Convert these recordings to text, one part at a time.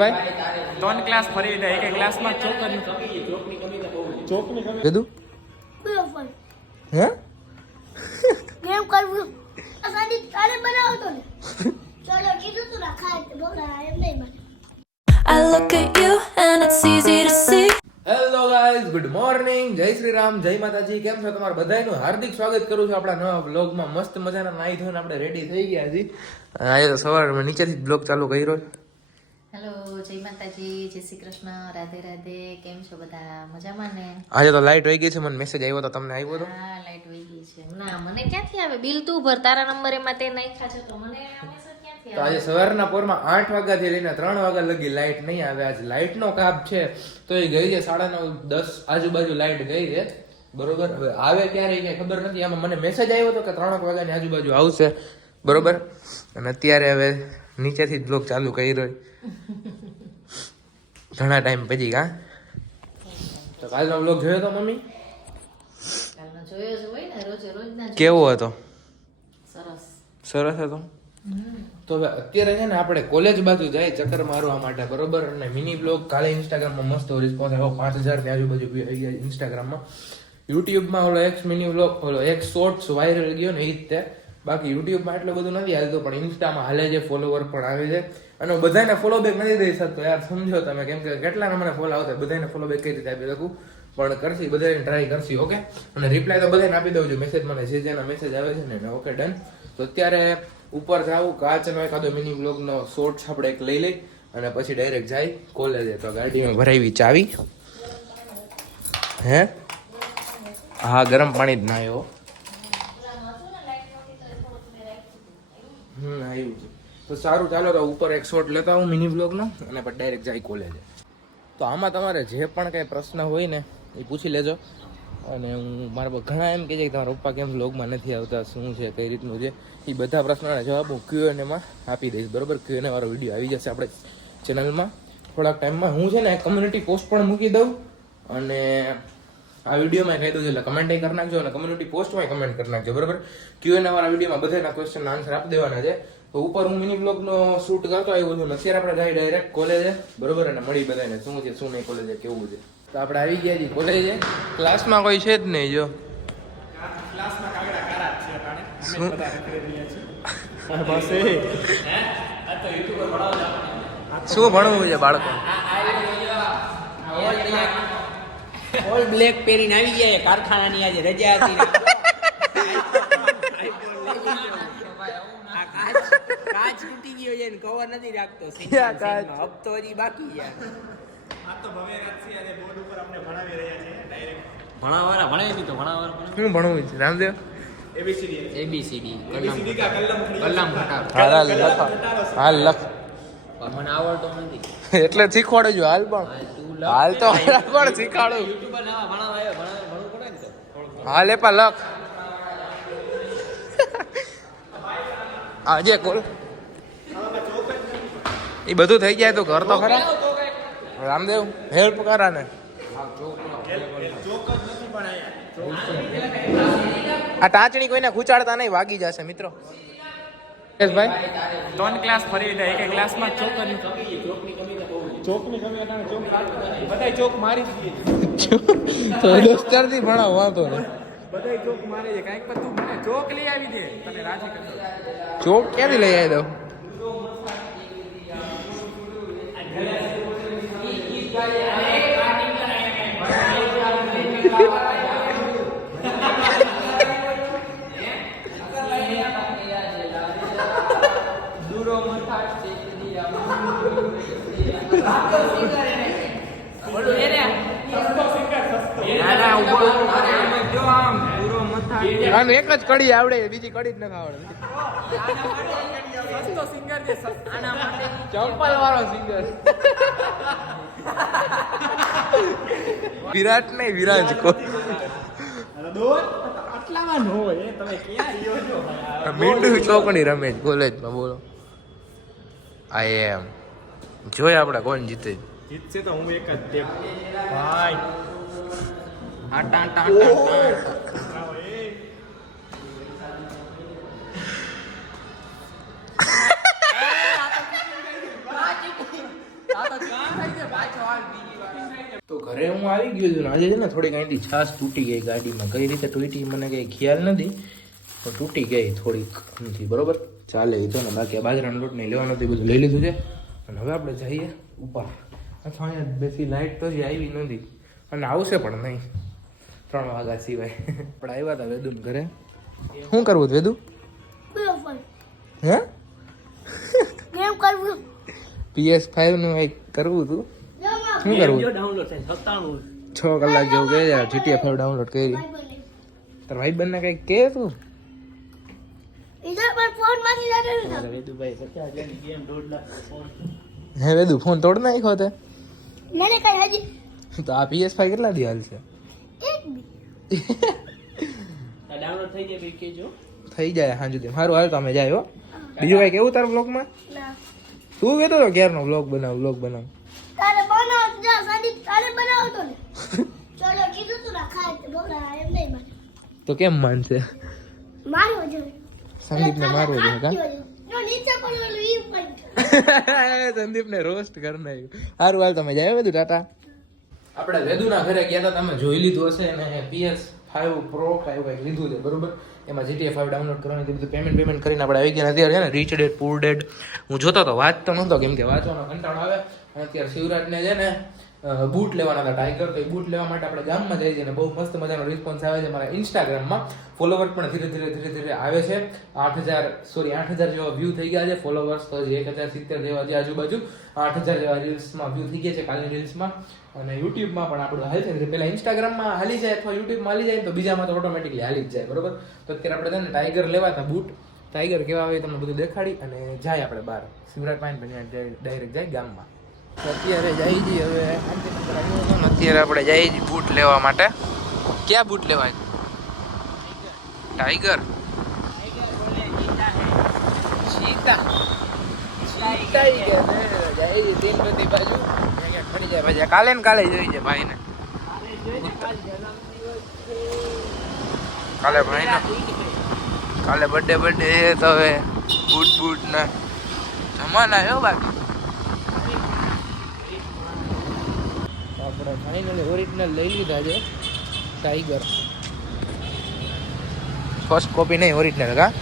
ભાઈ 3 ક્લાસ ફરી લીધા. એક ક્લાસમાં ચોકની કીધું હે કેમ કરવું સાડી તારે બનાવતો ને ચલો કીધું તું ના ખાય તો બોલા એમ નહીં મને I look at you and it's easy to see. Hello guys, good morning, જય શ્રી રામ, જય માતાજી. કેમ છો? તમારું બધાનું હાર્દિક સ્વાગત કરું છું આપણા નવા બ્લોગમાં. મસ્ત મજાના નાઈ ધોઈને આપણે રેડી થઈ ગયા છીએ. આજે તો સવારમાં નીચેથી બ્લોગ ચાલુ કર્યો. હેલો, જય માતાજી, જય શ્રી કૃષ્ણ, રાધે રાધે. કેમ છો બધા? મજામાં ને? આજે તો લાઈટ વહી ગઈ છે. મને મેસેજ આવ્યો તો તમને આવ્યો તો? હા, લાઈટ વહી ગઈ છે. ના, મને ક્યાંથી આવે? બિલ તું ભર, તારા નંબરે માં તે નાખ્યા છે તો મને મેસેજ ક્યાંથી તો આજે સવારના પોરમાં 8 વાગ્યાથી લઈને 3 વાગ્યા લગી લાઈટ નહીં આવે. આજ લાઈટનો કાપ છે તો એ ગઈ છે 9:30 10 આજુબાજુ લાઈટ ગઈ છે. બરોબર, હવે આવે ક્યારે કઈ ખબર નથી. આમાં મને મેસેજ આવ્યો હતો કે 3 વાગ્યાની આજુબાજુ આવશે. બરોબર, અને અત્યારે હવે નીચેથી જ બ્લોગ ચાલુ કર્યો. ઘણા ટાઈમ પછી કા તો કાલનો બ્લોગ જોયો તો મમ્મી? કાલનો જોયો છે હોય ને, રોજે રોજ ના જોયો. કેવો હતો? સરસ. સરસ હતો. તો હવે અત્યારે છે ને આપણે કોલેજ બાજુ જાય ચક્કર મારવા માટે. બરોબર, અને મિની બ્લોગ કાલે ઇન્સ્ટાગ્રામમાં મસ્ત રિસ્પોન્સ આવ્યો. 5000 ની આજુબાજુ વ્યૂ આવી ગયા ઇન્સ્ટાગ્રામમાં. યુટ્યુબમાં ઓલો એક મિની બ્લોગ ઓલો એક શોર્ટ્સ વાયરલ ગયો ને એ જ તે. બાકી યુટ્યુબમાં એટલું બધું નથી હાલતું, પણ ઇન્સ્ટામાં હાલે છે, ફોલોવર પણ આવે છે. અને બધાને ફોલો બેક નથી દઈ શકતો યાર, સમજો તમે, કેમ કે કેટલાને મને ફોલો આવતા, બધાને ફોલો બેક કઈ રીતે આપી શકું, પણ કરશી, બધાને ટ્રાય કરશી. ઓકે, અને રિપ્લાય તો બધાને આપી દઉં છું. મેસેજ મને જે જેના મેસેજ આવે છે ને. Okay, done. તો અત્યારે ઉપર જાવું, કાચનો એકાદો મિની બ્લોગનો શોર્ટ્સ આપણે એક લઈ લઈ અને પછી ડાયરેક્ટ જાય કોલેજે. તો ગાડીમાં ભરાવી ચાવી. હે હા, ગરમ પાણી જ નાયો. આવ્યું છે તો સારું. ચાલો તો ઉપર એક શોટ લેતા હું મિની બ્લોગનો અને પછી ડાયરેક્ટ જાય કોલેજે. તો આમાં તમારે જે પણ કંઈ પ્રશ્ન હોય ને એ પૂછી લેજો. અને હું મારા ઘણા એમ કહે છે કે તમારા પપ્પા કેમ બ્લોગમાં નથી આવતા, શું છે, કઈ રીતનું છે, એ બધા પ્રશ્નોના જવાબ હું Q&Aમાં આપી દઈશ. બરોબર, Q&A વાળો વિડીયો આવી જશે આપણે ચેનલમાં થોડાક ટાઈમમાં. હું છે ને કમ્યુનિટી પોસ્ટ પણ મૂકી દઉં અને આ વિડીયોમાં કહી દઉં છું, એટલે કમેન્ટ કરી નાખજો અને કમ્યુનિટી પોસ્ટમાં કમેન્ટ કરી નાખજો. બરોબર, Q&A વાળા વિડીયોમાં બધાના ક્વેશ્ચનના આન્સર આપી દેવાના છે. તો ઉપર હું મિની બ્લોગનો શૂટ કરતો આવ્યો છું. અત્યારે આપણે જાય ડાયરેક્ટ કોલેજે. બરોબર, અને મળી બધાને શું છે શું નહીં કોલેજે કેવું છે. તો આપણે આવી ગયા છીએ કોલેજે. ક્લાસમાં કોઈ છે જ નહીં. જો ક્લાસમાં કાગડા કારા જ છે તાણે. શું? અમે બધા રેડી છીએ. બસ એ આ તો યુટ્યુબર ભણાવવા જવાનું. શું ભણવું છે બાળકો? ઓલ બ્લેક પહેરીને આવી ગયા કારખાનાની આજે રજા હતી આ કાચ તૂટી ગયો છે ને કવર નથી રાખતો. ક્યાં કાચ? હપ્તો હજી બાકી છે. આ તો ભવેરાજ છે આજે બોર્ડ ઉપર અમને ભણાવી રહ્યા છે ડાયરેક્ટ. ભણાવવાના ભણાવી દીધો ભણાવવાના શું ભણવું છે રામદેવ? એબીસીડી ABCD એબીસીડી કા કલમ કલામ હાલ લખ, હાલ લખ. મને આવડતો નથી એટલે શીખવાડજો. હાલ પણ હાલ તો પણ શીખવાડું. યુટ્યુબર નવા ભણાવવા આવ્યો ભણવું પડે ને તો. હાલ એ પણ લખ. આજે કોલ એ બધું થઈ જાય તો ઘર તો ખરા. રામદેવ હેલ્પ કરા ને. આ ટાંચણી કોઈને ખૂચાડતા નહીં, વાગી જશે મિત્રો. ભાઈ 3 ક્લાસ ફરી લીધા. એક ક્લાસમાં ચોકની કમી હતા. ચોક બધાય ચોક મારી તો દોસ્તાર થી ભણાવ વાંધો ને. બધાય ચોક મારે છે. કાંઈક પણ તું મને ચોક લઈ આવી દે, તને રાજી કરતો. ચોક ક્યાંથી લઈ આવી દઉં? આનું એક જ કડી આવડે, બીજી કડી જ નથી આવડે. સસ્તો સિંગર છે. આના માટે ચંપલ વાળો સિંગર. વિરાટ નહીં, વિરાજ કો. આટલામાં ન હોય તમે ક્યાં લ્યો છો? મીંડુ ચોકડી રમે કોલેજમાં. બોલો આઈ એમ જોઈ આપણે કોણ જીતે. જીતશે તો હું એક જ દેખ ભાઈ. આ ટાં ટાં ટાં ટાં. તો ઘરે હું આવી ગયો છું ને આજે છે ને થોડીક અહીંથી છાશ તૂટી ગઈ ગાડીમાં. કઈ રીતે તૂટી મને કઈ ખ્યાલ નથી, પણ તૂટી ગઈ થોડીક નથી. બરોબર ચાલે એ તો ને. બાકી આ બાજરાનો લોટ નહીં લેવાનો હતું, બધું લઈ લીધું છે. અને હવે આપણે જઈએ ઉપર. અથવા અહીંયા બેસી લાઇટ તો હજી આવી નથી અને આવશે પણ નહીં 3 વાગ્યા સિવાય. આપણે આવ્યા હતા વેદુને ઘરે. શું કરવું હતું વેદુ? હે ગેમ કરવું. PS5 નું કંઈક કરવું હતું. શું કરવું? ડાઉનલોડ થાય 97 6 કલાક જેવું કહે છે. GTA 5 ડાઉનલોડ કરી. તાર ભાઈ બંને કંઈક કે તું ઇધર પર ફોન માંથી લાગેલું છે. વેદુભાઈ 50 ની ગેમ 1.5 લાખ ફોન. હે વેદુ ફોન તોડ નાખ્યો તે મને કઈ હજી તો આ PS5 કેટલા દી હાલશે? એક બી ડાઉનલોડ થઈ જાય ભાઈ કેજો. થઈ જાય હા સુધી. સારું હાલ તો અમે જાય હો. બીજું કઈ કેવું તારા બ્લોગમાં? ના તું કહેતો હતો ક્યારનો બ્લોગ બનાવ. તારે બનાવ જા સંદીપ તારે બનાવો તો ને ચલો કીધું તું ના ખાય તો બોલા એમ નહીં મારે તો કેમ માનશે? મારો જોઈએ સંદીપને મારવો જોઈએ કા? જો નીચે પડેલું ઈ પોઈન્ટ સંદીપને રોસ્ટ કરી નાખ્યું. સારું હાલ તમે જાય વેદુ ટાટા. આપણે વેદુના ઘરે ગયા હતા, તમે જોઈ લીધું હશે. અને PS5 Pro કાંઈ કંઈક લીધું છે બરોબર. એમાં GTA 5 ડાઉનલોડ કરવાની બધું પેમેન્ટ કરીને આપણે આવી ગયા. અત્યારે છે ને રીચ ડેડ પુઅર ડેડ હું જોતો હતો, વાંચતો નહોતો કેમ કે વાંચવાનો કંટાળો આવે. અને અત્યારે શિવરાજને છે ને બૂટ લેવાના હતા ટાઈગર. તો એ બૂટ લેવા માટે આપણે ગામમાં જઈએ છીએ અને બહુ મસ્ત મજાનો રિસ્પોન્સ આવે છે. મારા ઇન્સ્ટાગ્રામમાં ફોલોવર્સ પણ ધીરે ધીરે આવે છે. 8,000 જેવા વ્યૂ થઈ ગયા છે. ફોલોવર્સ તો હજી 1,070 જેવા છે આજુબાજુ. 8,000 જેવા રીલ્સમાં વ્યૂ થઈ ગયા છે કાલની રીલ્સમાં. અને યુટ્યુબમાં પણ આપણું હાલ છે. પહેલા ઇન્સ્ટાગ્રામમાં હાલી જાય અથવા યુટ્યુબમાં હાલી જાય તો બીજામાં તો ઓટોમેટિકલી હાલી જ જાય બરોબર. તો અત્યારે આપણે છે ને ટાઈગર લેવા હતા બૂટ. ટાઈગર કેવા આવે તમને બધું દેખાડી અને જાય આપણે બહાર શિવરાજ પાઈન ડાયરેક્ટ જાય ગામમાં. અત્યારે જાય છે હવે અત્યારે આપણે જાય છે બૂટ લેવા માટે. ક્યાં બૂટ લેવા? ટાઈગર ચીતા જાય છે 3 બધી બાજુ ફરી જાય પછી કાલે ને કાલે જોઈ છે ભાઈને. કાલે ભાઈને કાલે બર્થડે તો હવે બૂટ ના જમાના આવ્યો. બાકી આપણે ફાઇનલી ઓરિજિનલ લઈ લીધા છે ટાઈગર. ફર્સ્ટ કોપી નહીં ઓરિજિનલ કા.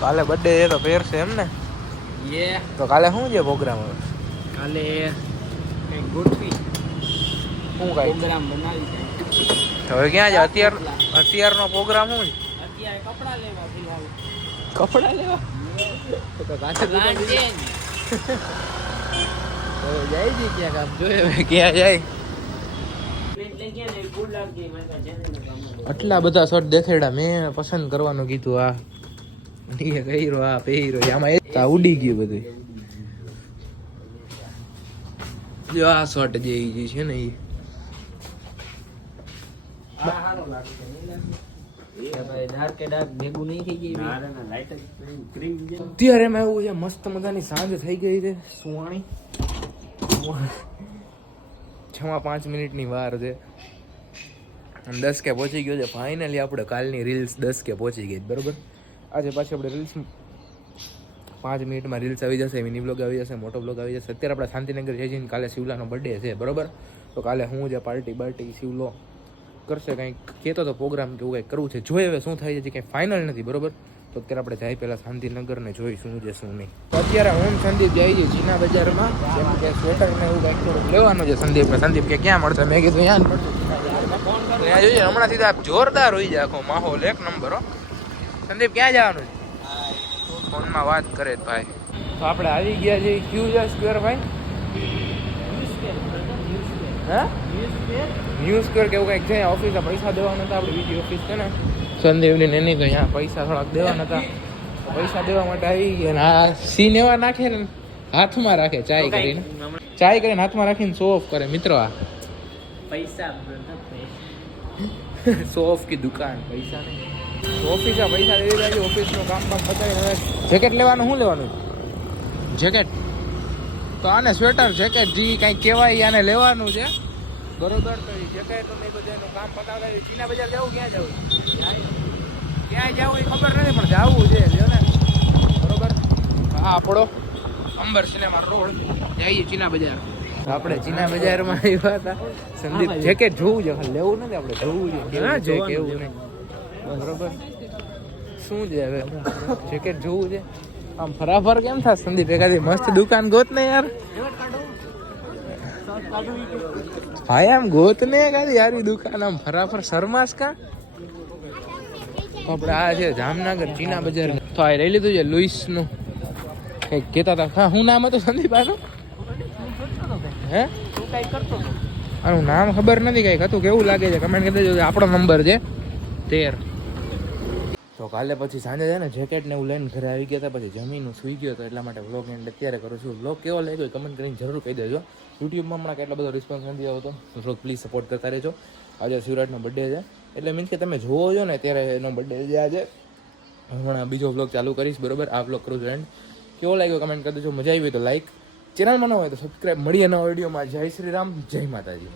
કાલે બર્થડે છે તો પહેરશે એમ ને? તો કાલે શું છે પ્રોગ્રામ? હવે કાલે કંઈક ગોઠવી શું કાંઈ પ્રોગ્રામ બનાવી છે. હવે ક્યાં છે અત્યારનો પ્રોગ્રામ શું છે? અત્યારે કપડા લેવા ફિલહાલ. કપડા લેવા તો પાછળ પ્લાન ચેન્જ. હવે જાય છે ક્યાંક આમ જોઈએ હવે ક્યાં જાય. એટલે ગયા ને ફૂલ લાગી મારા ચેનલ કામ. આટલા બધા શર્ટ દેખાડ્યા. મેં પસંદ કરવાનું કીધું. આ એ કહીરો આ પહેરો આમાં આ ઉડી ગયું બધું. જો આ શર્ટ જે છે ને એ આ સારો લાગે છે નહીં લાગે? એ ભાઈ ડાર્ક કે ડાર્ક ભેગું નહીં થઈ ગઈ. ના ના લાઈટ ક્રીમ છે. અત્યારે એમાં એવું છે મસ્ત મજાની સાંજ થઈ ગઈ છે. સુવાણી 6-5 મિનિટની વાર છે. 10 કે પહોંચી ગયો છે ફાઇનલી. આપણે કાલની રીલ્સ 10 કે પહોંચી ગઈ બરોબર. આજે પાછી આપણે રીલ્સ 5 મિનિટમાં રીલ્સ આવી જશે, મિની બ્લોગ આવી જશે, મોટો બ્લોગ આવી જશે. અત્યારે આપણે શાંતિનગર જઈ જઈને કાલે શિવલાનો બર્થડે છે બરોબર. તો કાલે હું જે પાર્ટી શિવલો કરશે કંઈક કહેતો તો પ્રોગ્રામ કે એવું કંઈક કરવું છે. જોઈએ હવે શું થાય છે, કંઈ ફાઇનલ નથી બરોબર. તો અત્યારે આપણે જાય પહેલાં શાંતિનગર ને જોઈ શું છે શું નહીં. તો અત્યારે હું સંદીપ જાય છે ચીના બજારમાં જેમ કે સ્વેટર ને એવું કંઈક થોડુંક લેવાનું છે સંદીપને. સંદીપ કે ક્યાં મળશે? મેં કીધું ત્યાં મળશે ત્યાં જોઈએ. હમણાં સીધા જોરદાર હોઈ જાય આખો માહોલ એક નંબર હો. સંદીપ ક્યાં જવાનું છે? ફોનમાં વાત કરે ભાઈ. તો આપણે આવી ગયા છે ક્યુઝર સ્ક્વેર ભાઈ. હા ન્યૂ સ્ક્વેર કેવું કંઈક છે. ઓફિસમાં પૈસા દેવાના હતા. આપણે બીજી ઓફિસ છે ને સંદીપની એની તો અહીંયા પૈસા થોડાક દેવાના હતા. પૈસા દેવા માટે આવી ગયા. અને આ સીન એવા નાખે ને હાથમાં રાખે ચાય કરીને હાથમાં રાખીને શો ઓફ કરે મિત્રો. આ પૈસા શો ઓફ કી દુકાન. પૈસા નહીં ઓફિસ પૈસા લઈ લીધા છે. ઓફિસનું કામ પતાવીને હવે જેકેટ લેવાનું. શું લેવાનું? જેકેટ તો આને સ્વેટર જેકેટ જે કાંઈ કહેવાય આને લેવાનું છે બરોબર. તો એ જેકેટ નહીં બધું એનું કામ પતાવતા ચીના બજાર જવું. ક્યાં જવું એ ખબર નથી પણ જવું છે લ્યો ને બરોબર. હા આપણો અંબર સિનેમા રોડ જઈએ ચીના બજાર. આપણે ચીના બજારમાં આવ્યા હતા. સંદીપ જેકેટ જોવું છે, ખાલી લેવું નથી, આપણે જોવું છે કેવું છે કેવું નહીં. બરોબર શું છે હવે જેકેટ જોવું છે. આમ ફરાફર કેમ થાય સંદીપ? એકાદી મસ્ત દુકાન ગોત ને યાર. હા એમ ગોત ને એકાદી યારી દુકાન આમ ફરાફર શર્માસ કા. આપણે આ છે જામનગર ચીના બજાર. તો આ લઈ લીધું છે લુઈસ નું કઈક કહેતા હતા. હા શું નામ હતું સંદીપ આનું? હે આનું નામ ખબર નથી. કઈક હતું. કેવું લાગે છે કમેન્ટ કરી દેજો. આપણો નંબર છે 13. તો કાલે પછી સાંજે છે ને જેકેટ ને એવું લઈને ઘરે આવી ગયા હતા. પછી જમીનું સુઈ ગયો હતો, એટલા માટે વ્લોગ એન્ડ અત્યારે કરું છું. વ્લોગ કેવો લાગ્યો કમેન્ટ કરીને જરૂર કહી દેજો. યુટ્યુબમાં હમણાં કેટલો બધો રિસ્પોન્સ નથી આવતો, તો થોડુંક પ્લીઝ સપોર્ટ કરતા રહેજો. આજે શિવરાજનો બર્થડે છે, એટલે મીન્સ કે તમે જોવો છો ને ત્યારે એનો બર્થડે છે આજે. હમણાં બીજો વ્લોગ ચાલુ કરીશ. બરોબર, આ વ્લોગ કરું છું એન્ડ. કેવો લાગ્યો કમેન્ટ કરી દેજો. મજા આવી હોય તો લાઈક, ચેનલમાં ન હોય તો સબસ્ક્રાઈબ. મળીએ નવા વિડીયોમાં. જય શ્રી રામ, જય માતાજી.